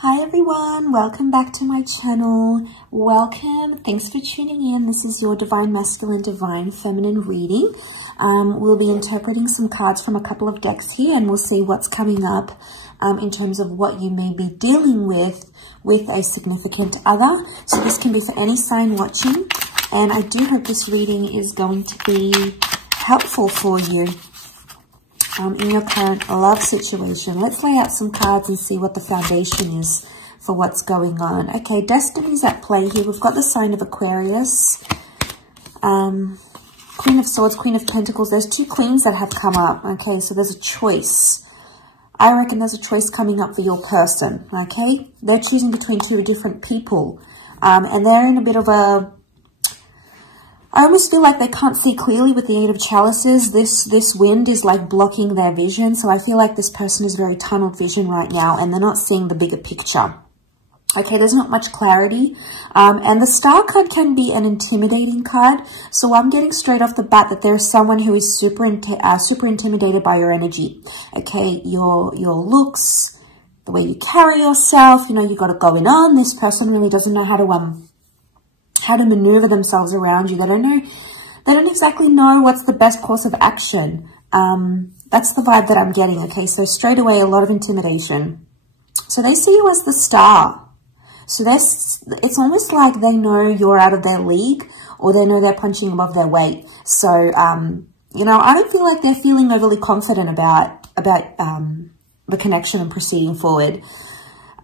Hi everyone, welcome back to my channel. Welcome, thanks for tuning in. This is your Divine Masculine, Divine Feminine reading. We'll be interpreting some cards from a couple of decks here and we'll see what's coming up in terms of what you may be dealing with a significant other. So this can be for any sign watching, and I do hope this reading is going to be helpful for you in your current love situation. Let's lay out some cards and see what the foundation is for what's going on. Okay, destiny's at play here. We've got the sign of Aquarius, Queen of Swords, Queen of Pentacles. There's two queens that have come up. Okay, so there's a choice. I reckon there's a choice coming up for your person. Okay, they're choosing between two different people, and they're in a bit of a, I almost feel like they can't see clearly with the Eight of Chalices. This wind is like blocking their vision. So I feel like this person is very tunnel vision right now and they're not seeing the bigger picture. Okay, there's not much clarity. And the Star card can be an intimidating card. So I'm getting straight off the bat that there's someone who is super intimidated by your energy. Okay, your looks, the way you carry yourself, you know, you got it going on. This person really doesn't know how to maneuver themselves around you. They don't exactly know what's the best course of action. That's the vibe that I'm getting. Okay, so straight away, a lot of intimidation. So they see you as the star. So it's almost like they know you're out of their league, or they know they're punching above their weight. So, you know, I don't feel like they're feeling overly confident about the connection and proceeding forward.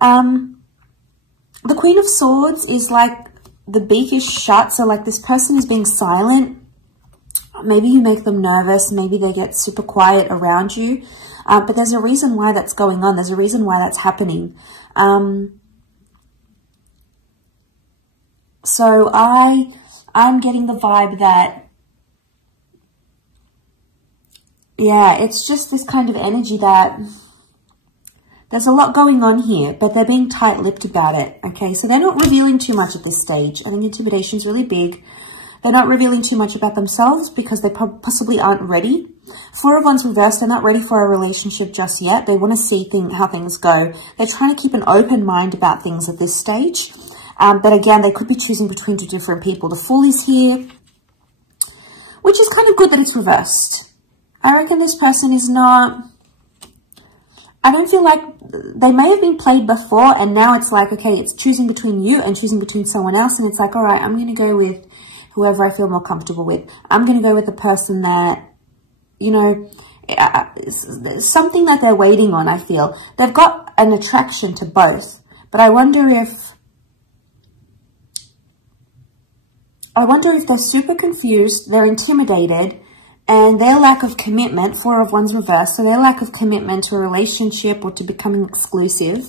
The Queen of Swords is like, the beak is shut, so like this person is being silent. Maybe you make them nervous, maybe they get super quiet around you, but there's a reason why that's going on. There's a reason why that's happening. So I'm getting the vibe that, yeah, it's just this kind of energy that there's a lot going on here, but they're being tight-lipped about it, okay? So they're not revealing too much at this stage. I think intimidation is really big. They're not revealing too much about themselves because they possibly aren't ready. Four of Wands reversed, they're not ready for a relationship just yet. They want to see how things go. They're trying to keep an open mind about things at this stage. But again, they could be choosing between two different people. The Fool is here, which is kind of good that it's reversed. I reckon this person is not... I don't feel like they may have been played before and now it's like, okay, it's choosing between you and choosing between someone else. And it's like, all right, I'm going to go with whoever I feel more comfortable with. I'm going to go with the person that, you know, something that they're waiting on, I feel. They've got an attraction to both, but I wonder if they're super confused, they're intimidated, and their lack of commitment, Four of Wands reversed, so their lack of commitment to a relationship or to becoming exclusive,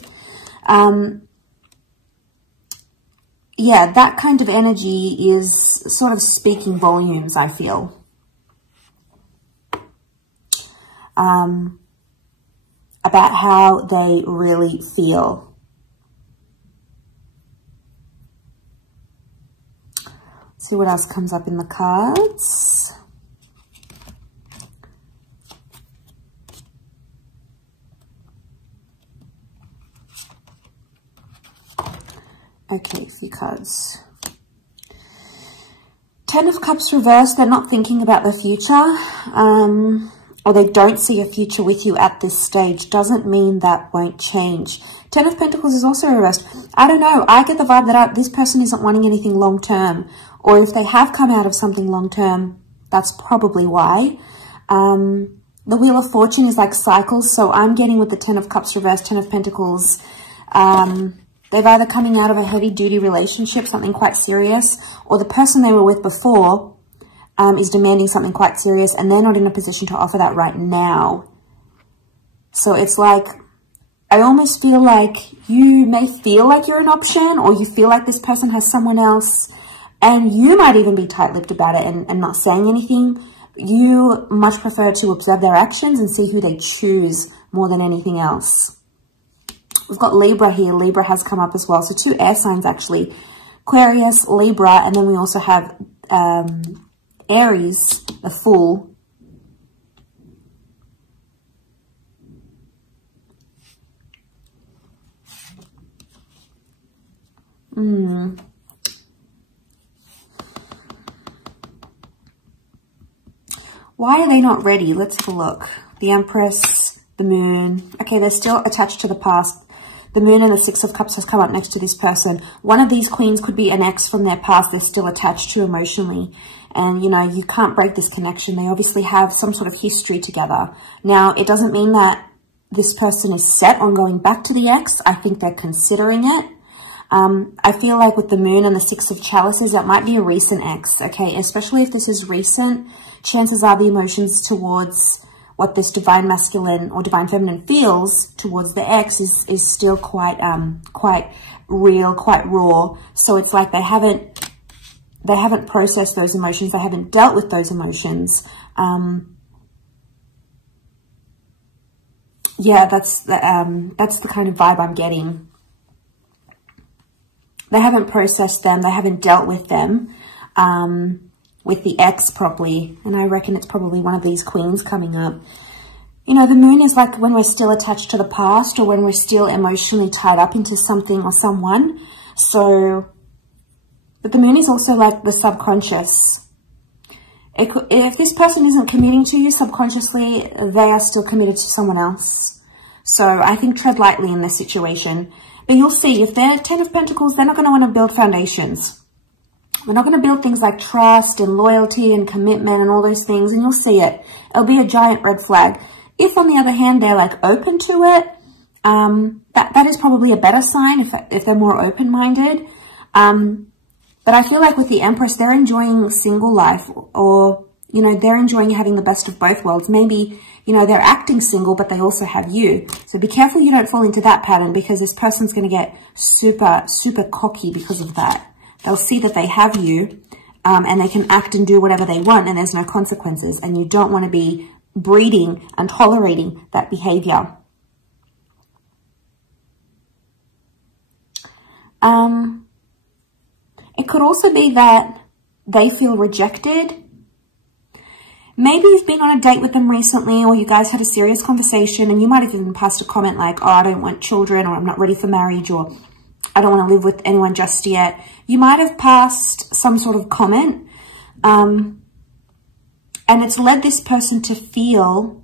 yeah, that kind of energy is sort of speaking volumes, I feel, about how they really feel. Let's see what else comes up in the cards. Okay, a few cards. Ten of Cups reversed. They're not thinking about the future, or they don't see a future with you at this stage. Doesn't mean that won't change. Ten of Pentacles is also reversed. I don't know. I get the vibe that this person isn't wanting anything long-term, or if they have come out of something long-term, that's probably why. The Wheel of Fortune is like cycles, so I'm getting with the Ten of Cups reversed, Ten of Pentacles, they've either coming out of a heavy-duty relationship, something quite serious, or the person they were with before is demanding something quite serious, and they're not in a position to offer that right now. So it's like, I almost feel like you may feel like you're an option, or you feel like this person has someone else, and you might even be tight-lipped about it and not saying anything. You much prefer to observe their actions and see who they choose more than anything else. We've got Libra here. Libra has come up as well. So two air signs, actually. Aquarius, Libra, and then we also have Aries, the Fool. Why are they not ready? Let's have a look. The Empress, the Moon. Okay, they're still attached to the past. The Moon and the Six of Cups has come up next to this person. One of these queens could be an ex from their past they're still attached to emotionally. And, you know, you can't break this connection. They obviously have some sort of history together. Now, it doesn't mean that this person is set on going back to the ex. I think they're considering it. I feel like with the Moon and the Six of Chalices, that might be a recent ex, okay? Especially if this is recent, chances are the emotions towards what this divine masculine or divine feminine feels towards the ex is still quite real, quite raw. So it's like they haven't processed those emotions. They haven't dealt with those emotions. Yeah, that's the kind of vibe I'm getting. They haven't processed them. They haven't dealt with them, with the ex properly. And I reckon it's probably one of these queens coming up. You know, the Moon is like when we're still attached to the past or when we're still emotionally tied up into something or someone. So, but the Moon is also like the subconscious. If this person isn't committing to you subconsciously, they are still committed to someone else. So I think tread lightly in this situation. But you'll see, if they're 10 of Pentacles, they're not going to want to build foundations. They're not going to build things like trust and loyalty and commitment and all those things. And you'll see it. It'll be a giant red flag. If, on the other hand, they're like open to it, that is probably a better sign if they're more open-minded. But I feel like with the Empress, they're enjoying single life, or, you know, they're enjoying having the best of both worlds. Maybe, you know, they're acting single, but they also have you. So be careful you don't fall into that pattern, because this person's going to get super, super cocky because of that. They'll see that they have you, and they can act and do whatever they want, and there's no consequences. And you don't want to be breeding and tolerating that behavior. It could also be that they feel rejected. Maybe you've been on a date with them recently, or you guys had a serious conversation, and you might have even passed a comment like, oh, I don't want children, or I'm not ready for marriage, or I don't want to live with anyone just yet. You might have passed some sort of comment, and it's led this person to feel,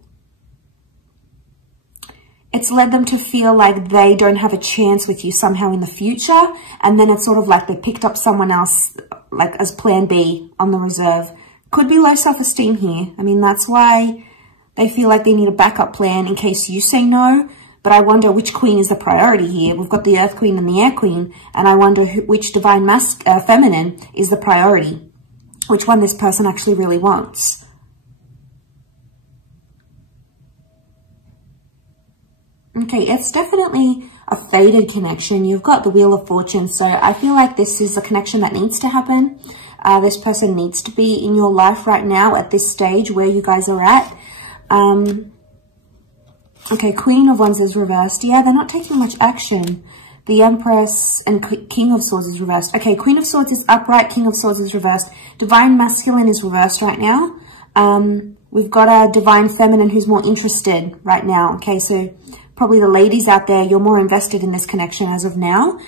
it's led them to feel like they don't have a chance with you somehow in the future. And then it's sort of like they picked up someone else, like as plan B on the reserve. Could be low self-esteem here. I mean, that's why they feel like they need a backup plan in case you say no. But I wonder which queen is the priority here. We've got the Earth Queen and the Air Queen. And I wonder which divine feminine is the priority. Which one this person actually really wants. Okay, it's definitely a faded connection. You've got the Wheel of Fortune. So I feel like this is a connection that needs to happen. This person needs to be in your life right now at this stage where you guys are at. Okay, Queen of Wands is reversed. Yeah, they're not taking much action. The Empress and King of Swords is reversed. Okay, Queen of Swords is upright. King of Swords is reversed. Divine Masculine is reversed right now. We've got a Divine Feminine who's more interested right now. Okay, so probably the ladies out there, you're more invested in this connection as of now.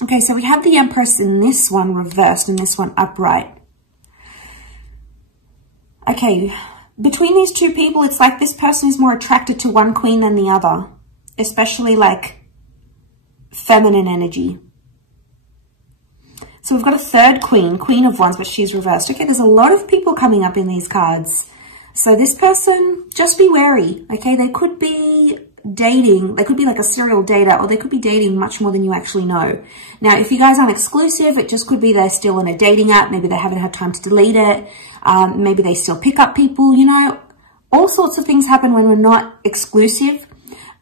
Okay, so we have the Empress in this one reversed and this one upright. Okay, between these two people, it's like this person is more attracted to one queen than the other, especially like feminine energy. So we've got a third queen, Queen of Wands, but she's reversed. Okay, there's a lot of people coming up in these cards. So this person, just be wary, okay? They could be dating. They could be like a serial dater, or they could be dating much more than you actually know. Now, if you guys aren't exclusive, it just could be they're still in a dating app. Maybe they haven't had time to delete it. Maybe they still pick up people, you know. All sorts of things happen when we're not exclusive.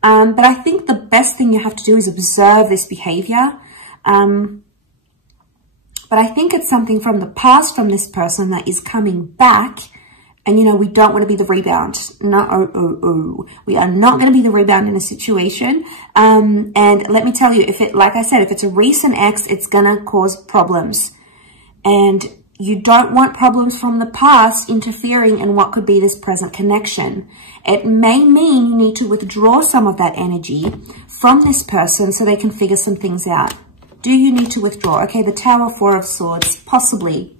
But I think the best thing you have to do is observe this behavior. But I think it's something from the past from this person that is coming back. And, you know, we don't want to be the rebound. No, we are not going to be the rebound in a situation. And let me tell you, like I said, if it's a recent ex, it's going to cause problems. And you don't want problems from the past interfering in what could be this present connection. It may mean you need to withdraw some of that energy from this person so they can figure some things out. Do you need to withdraw? Okay, the Tower, Four of Swords, possibly.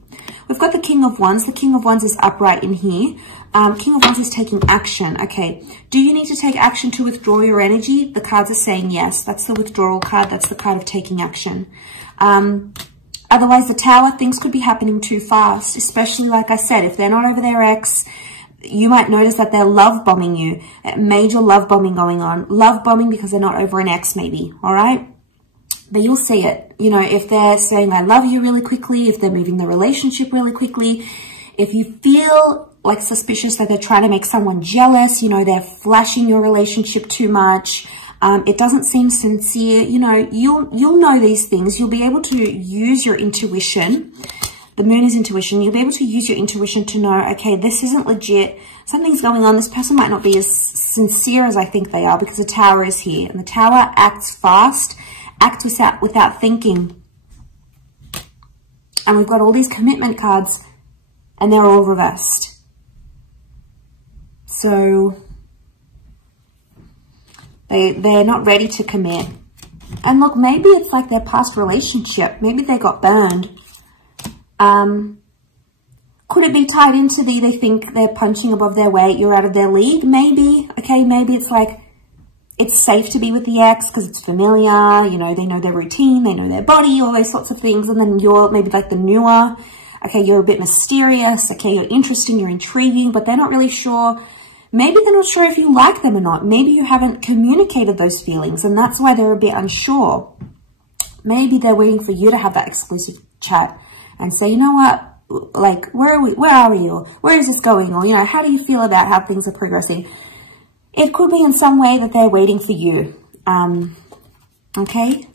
We've got the King of Wands. The King of Wands is upright in here. King of Wands is taking action. Okay, do you need to take action to withdraw your energy? The cards are saying yes. That's the withdrawal card. That's the card of taking action. Otherwise, the Tower, things could be happening too fast, especially, like I said, if they're not over their ex, you might notice that they're love bombing you. Major love bombing going on. Love bombing because they're not over an ex, maybe. All right? But you'll see it. You know, if they're saying, I love you really quickly, if they're moving the relationship really quickly, if you feel like suspicious that they're trying to make someone jealous, you know, they're flashing your relationship too much, it doesn't seem sincere, you know, you'll know these things. You'll be able to use your intuition. The moon is intuition. You'll be able to use your intuition to know, okay, this isn't legit. Something's going on. This person might not be as sincere as I think they are because the Tower is here. And the Tower acts fast, acts without thinking. And we've got all these commitment cards and they're all reversed. So they're not ready to commit. And look, maybe it's like their past relationship. Maybe they got burned. Could it be tied into they think they're punching above their weight, you're out of their league? Maybe. Okay, maybe it's like it's safe to be with the ex because it's familiar, you know, they know their routine, they know their body, all those sorts of things. And then you're maybe like the newer. Okay, you're a bit mysterious. Okay, you're interesting, you're intriguing, but they're not really sure. Maybe they're not sure if you like them or not. Maybe you haven't communicated those feelings and that's why they're a bit unsure. Maybe they're waiting for you to have that exclusive chat and say, you know what, like, where are we? Or where is this going? Or, you know, how do you feel about how things are progressing? It could be in some way that they're waiting for you. Okay.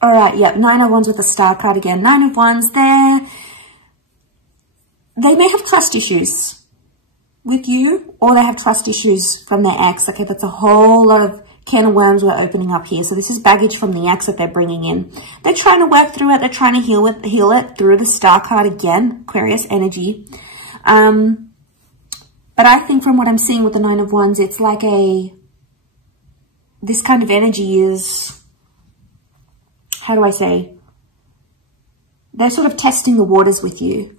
All right. Yep. Nine of Wands with the Star card again. Nine of Wands there. They may have trust issues with you or they have trust issues from their ex. Okay. That's a whole lot of can of worms we're opening up here. So this is baggage from the ex that they're bringing in. They're trying to work through it. They're trying to heal it through the Star card again, Aquarius energy. But I think from what I'm seeing with the Nine of Wands, it's like this kind of energy is, how do I say? They're sort of testing the waters with you.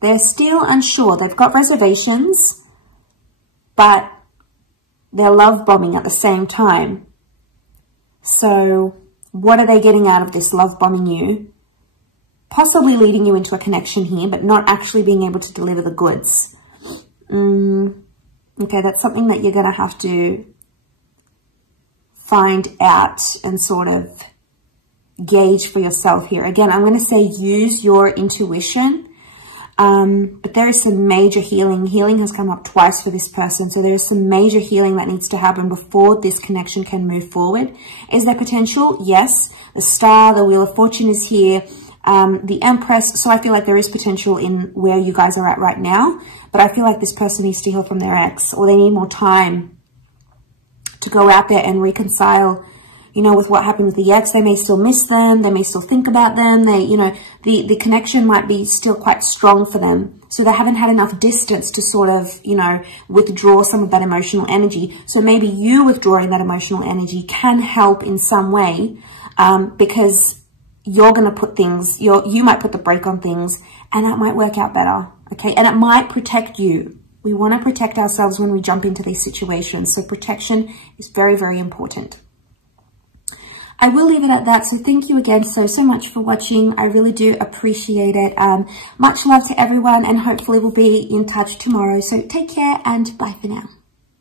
They're still unsure. They've got reservations, but they're love bombing at the same time. So what are they getting out of this love bombing you? Possibly leading you into a connection here, but not actually being able to deliver the goods. Okay, that's something that you're going to have to find out and sort of gauge for yourself here. Again, I'm going to say use your intuition. But there is some major healing. Healing has come up twice for this person. So there is some major healing that needs to happen before this connection can move forward. Is there potential? Yes. The Star, the Wheel of Fortune is here. The Empress. So I feel like there is potential in where you guys are at right now. But I feel like this person needs to heal from their ex, or they need more time to go out there and reconcile, you know, with what happened with the ex. They may still miss them. They may still think about them. They, you know, the connection might be still quite strong for them. So they haven't had enough distance to sort of, you know, withdraw some of that emotional energy. So maybe you withdrawing that emotional energy can help in some way, because you're going to put things, you might put the brake on things, and that might work out better. Okay. And it might protect you. We want to protect ourselves when we jump into these situations. So protection is very, very important. I will leave it at that. So thank you again so much for watching. I really do appreciate it. Much love to everyone, and hopefully we'll be in touch tomorrow. So take care and bye for now.